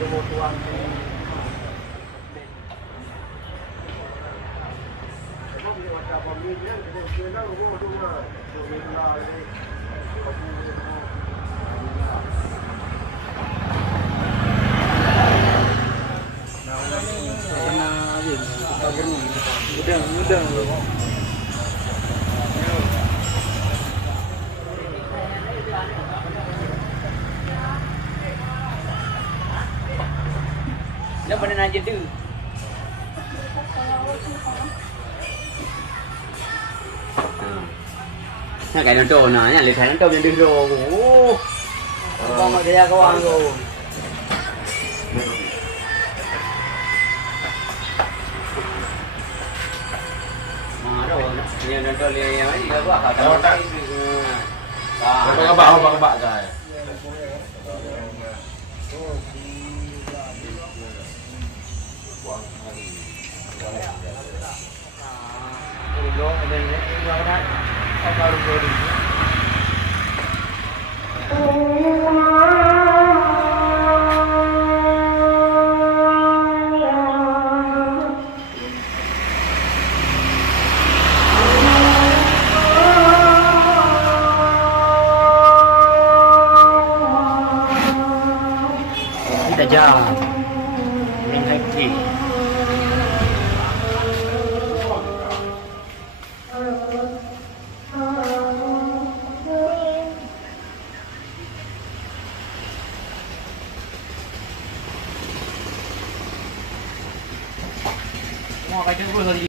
rumah tuan ni. Sebab dia macam pemilik kita kena rumah tu mah. Rumah ni. Mudang. Nó bên này chứ. Nah, kayak nonton nah, lihat saya nonton yang dulu. Apa dia kawan tu? Yang nonton yang ni dia buat kata tak. Kebak dah. Kita jam. Main lagi. Mau kacang dulu tadi.